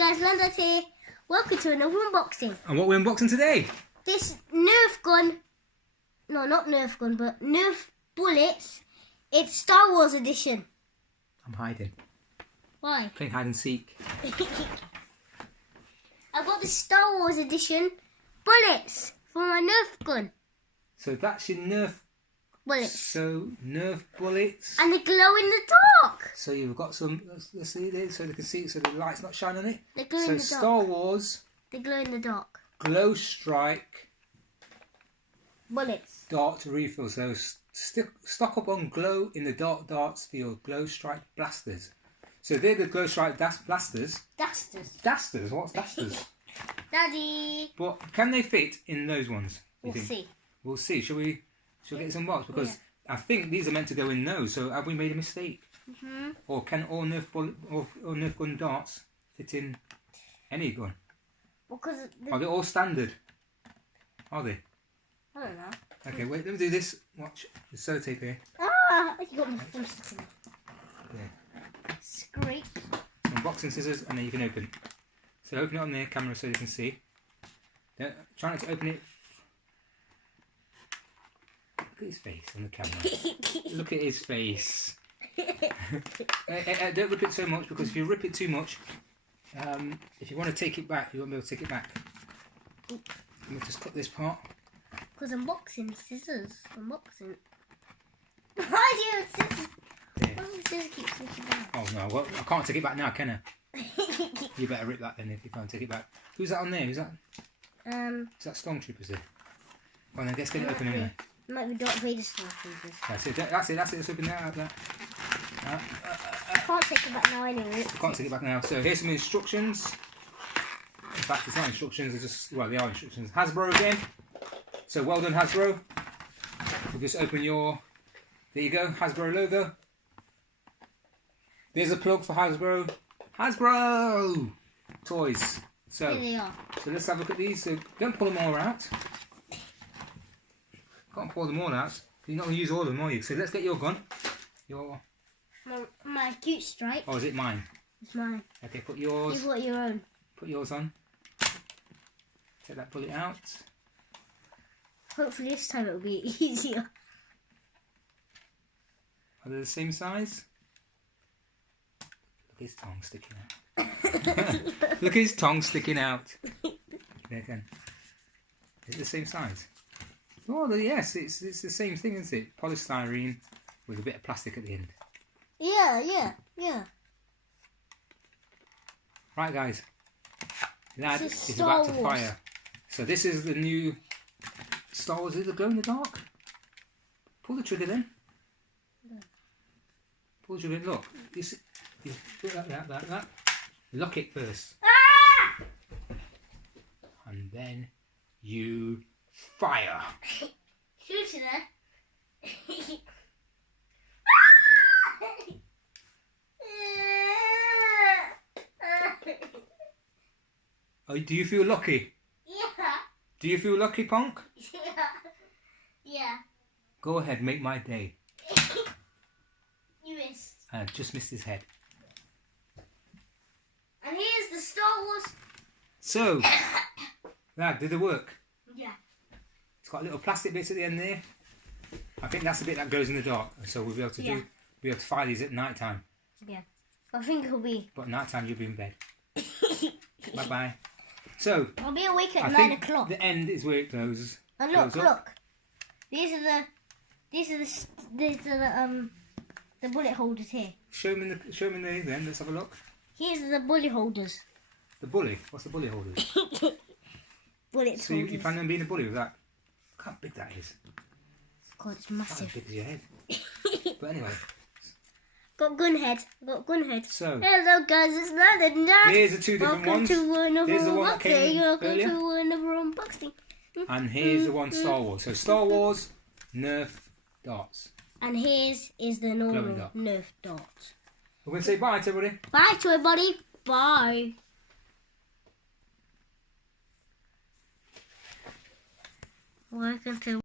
guys, Landad here. Welcome to another unboxing. And what we're unboxing today? This Nerf gun, no, not Nerf gun, but Nerf bullets. It's Star Wars edition. I'm hiding. Why? Playing hide and seek. I've got the Star Wars edition bullets for my Nerf gun. So that's your Nerf Bullets. So Nerf bullets. And they glow in the dark. So you've got some. Let's see this so they can see. So the light's not shining on it. They glow in the dark. So Star Wars. They glow in the dark. Glow strike. Bullets. Dart refill. So stock up on glow in the dark darts field. Glow strike blasters. So they're the glow strike blasters. Dasters. Dasters. What's dasters? Daddy. But can they fit in those ones? We'll see. We'll see. Shall we get some box? Because I think these are meant to go in those. So have we made a mistake? Or can all Nerf gun darts fit in any gun? Because Are they all standard? Are they? I don't know. Okay, wait. Let me do this. Watch. There's sellotape here. Ah! You got my first thing. Yeah. Scrape. Unboxing scissors, and then you can open it. So open it on the camera so you can see. Try not to open it. Look at his face on the camera. Look at his face. Don't rip it so much, because if you rip it too much, if you want to take it back, you won't be able to take it back. Let me just cut this part. Because unboxing scissors. Unboxing. Why do you have scissors? There. Why do the scissors keep slipping down? Oh no, well, I can't take it back now, can I? You better rip that then if you can't take it back. Who's that on there? Who's that? Is that Stormtroopers there? Well then, let's get it open in there. Might be Darth Vader Stormtroopers. That's it, that's it, let's open that out there. I can't take it back now anyway. Can't take it back now. So here's some instructions. In fact, it's not instructions, it's just, well, they are instructions. Hasbro again. So well done, Hasbro. We'll just open your, there you go, Hasbro logo. There's a plug for Hasbro. Hasbro! Toys. So, Here they are. So let's have a look at these. So don't pull them all out. Can't pull them all out. You're not going to use all of them, are you? So let's get your gun. Your... My cute stripe. Oh, is it mine? It's mine. Okay, put yours. You've got your own. Put yours on. Take that bullet out. Hopefully this time it will be easier. Are they the same size? Look at his tongue sticking out. Look at his tongue sticking out. There again. Is it the same size? Oh, yes, it's the same thing, isn't it? Polystyrene with a bit of plastic at the end. Yeah. Right, guys. Lad This is is about to Star Wars. fire. So this is the new Star Wars. Is it glow in the dark? Pull the trigger then. Pull the trigger in. Look. You put that. Lock it first. Ah! And then you fire. Shoot it there. Oh, do you feel lucky? Yeah. Do you feel lucky, Punk? Yeah. Go ahead, make my day. You missed. I just missed his head. And here's the Star Wars. So, Lad, did it work? Yeah. It's got little plastic bits at the end there. I think that's the bit that glows in the dark. So we'll be able to fire these at night time. Yeah. I think it'll be. But at night time you'll be in bed. Bye bye. So I'll be awake at I 9 think o'clock. the end is where it closes. And look. These are the bullet holders here. Show them in the then. Let's have a look. Here's the bullet holders. The bully. What's the bully holders? Bullet So holders. you plan on being a bully with that? Look how big that is. God, it's Not as massive. big as your head. But anyway. Got gun head. So Hello guys, it's Landad now. here's the two different Welcome ones. to another Here's the one that came Welcome earlier. to another unboxing. And here's the one Star Wars. So Star Wars, Nerf, darts. And here's is the normal dot. Nerf dot. We're going to say bye to everybody. Bye to everybody. Bye. Welcome to